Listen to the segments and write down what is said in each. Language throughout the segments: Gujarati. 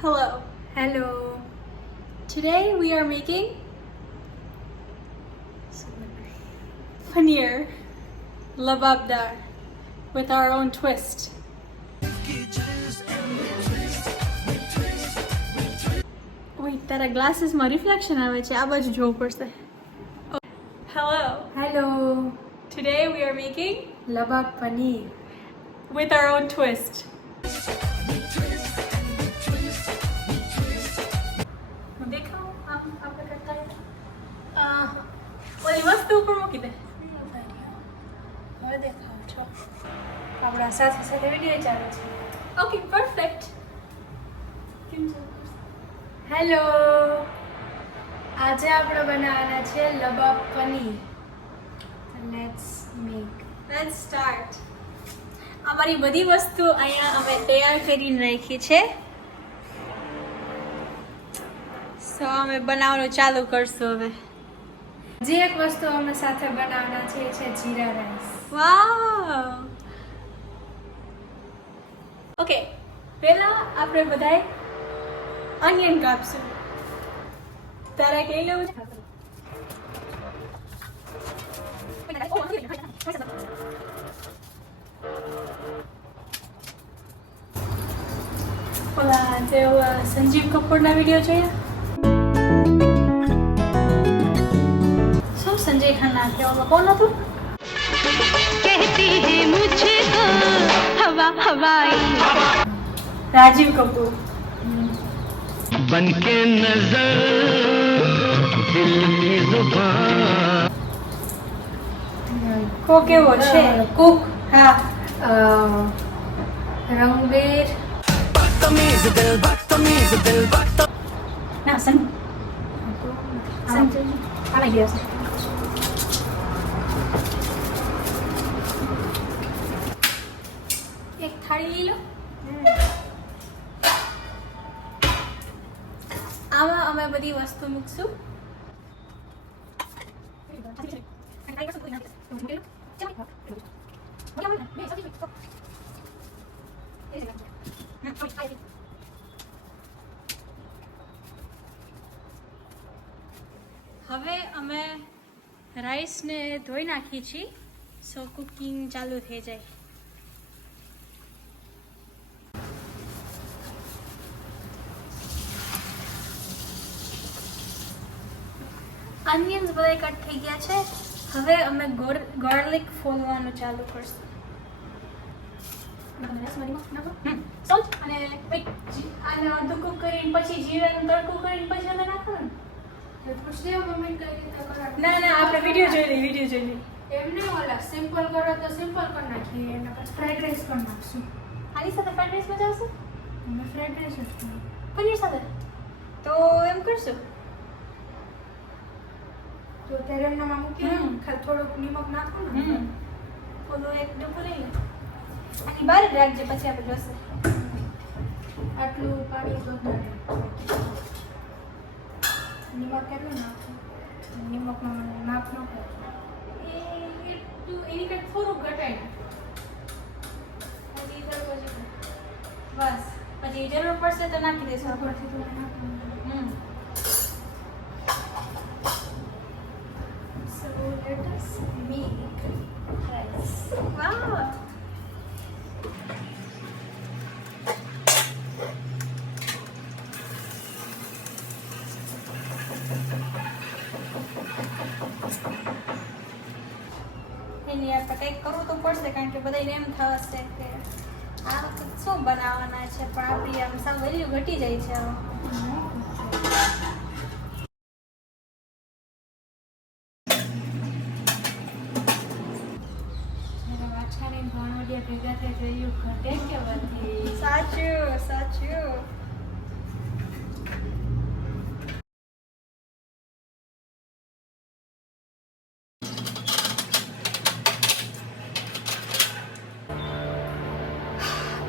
Hello. Hello. Today we are making paneer lababdar with our own twist. Wait, તારા ગ્લાસીસમાં રિફ્લેક્શન આવે છે, આ બાજુ જોવું પડશે. Oh. Hello. Hello. Today we are making Labab paneer. with our own twist. હું દેખાઉં આપણે કરતા ઓલી વસ્તુ ઉપર મૂકી દે. હવે દેખાવ છો. આપણા સાથે સાથે વિડીયો ચાલે છે. Okay, perfect. હેલો. આજે આપણે બનાવવાના છે લબાબ paneer. Let's make. Let's start. અમારી બધી વસ્તુ અહીંયા અમે તૈયાર કરીને રાખી છે. સો અમે બનાવવાનું ચાલુ કરશું હવે. જે એક વસ્તુ અમે સાથે બનાવવાના છે એ છે જીરા રાઈસ. વાવ. ઓકે, પહેલા આપણે બધાય ઓનિયન કાપશું. તારે કઈ લેવું છે? ઓલા જે સંજીવ કપૂરના વિડીયો જોયા? શું સંજય ખાન્ના કે ઓલો કોણ હતું? कहती है मुझको हवा हवाई રાજીવ કપૂર. बन के नजर दिल की जुबान કો કેવો છે? કુક. હા. રંગબીર. ના સંજય આવી ગયો છે. એક થાળી લઈ લો. આમાં અમે બધી વસ્તુ મૂકશું. હવે અમે રાઈસને ધોઈ નાખી છીએ, સો કુકિંગ ચાલુ થઈ જાય. ઓનિયન્સ બધા કટ થઈ ગયા છે. હવે અમે ગાર્લિક ફોલવાનું ચાલુ કરશું. સોલ્ટ અને આને અડધું કુક કરીને પછી જીરાનું તડકું કરીને પછી અમે નાખવાનું. ના ના, આપણે વિડીયો જોઈ લઈએ. એમને ઓલા સિમ્પલ કરો તો સિમ્પલ કરી નાખીએ અને પછી ફ્રાઈડ રાઈસ કરી નાખશું. આની સાથે ફ્રાઈડ રાઈસ મજા આવશે? અમે ફ્રાઈડ રાઈસ જ કરીએ. પનીર સાથે તો એમ કરશું. તો ત્યારે એમનામાં મૂકી થોડુંક નિમક નાખો ને. ઓલું એક ડબ્બો લઈ લે. આની બહાર જ રાખજે, પછી આપણે જોશે. આટલું પાણી વધારે. નિમક કેટલું નાખવું? નિમકનો મને માપ ન કરજો. એની કરતાં થોડુંક ઘટાડી પછી તડકો જેટલું. બસ પછી જરૂર પડશે તો નાખી દઈશું. ઉપરથી થોડું નાખવું. So let us make rice. Wow. એની આપણે કંઈક કરવું તો પડશે, કારણ કે બધાને એમ થશે કે આ વખત શું બનાવવાના છે, પણ આપણી આમ સાવ વેલ્યુ ઘટી જાય છે હવે. વાછાની ભાણવડિયા ભેગા થાય તો એવું ઘટે કે વધે? સાચું.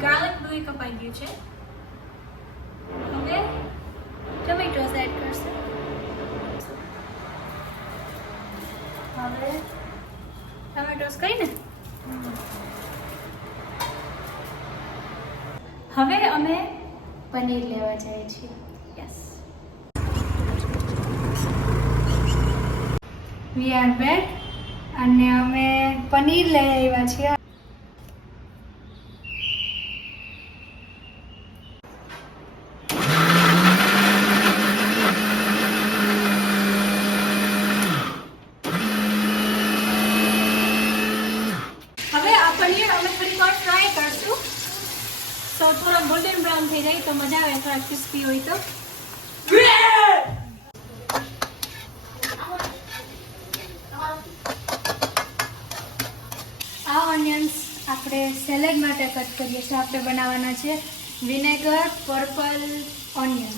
ગાર્લિક બધું કપાઈ ગયું છે. હવે ટમેટોસ એડ કરશે. હવે ટમેટોસ કરીને હવે અમે પનીર લેવા જાય છીએ. યસ, વી આર બેક અને અમે પનીર લઈ આવ્યા છીએ. હવે આ પનીર અમે થોડીક વાર ટ્રાય કરશું. તો થોડા ગોલ્ડન બ્રાઉન થઈ જાય તો મજા આવે, થોડા ક્રિસ્પી હોય તો. આ ઓનિયન્સ આપણે સેલેડ માટે કટ કરીએ છીએ. આપણે બનાવવાના છે વિનેગર પર્પલ ઓનિયન.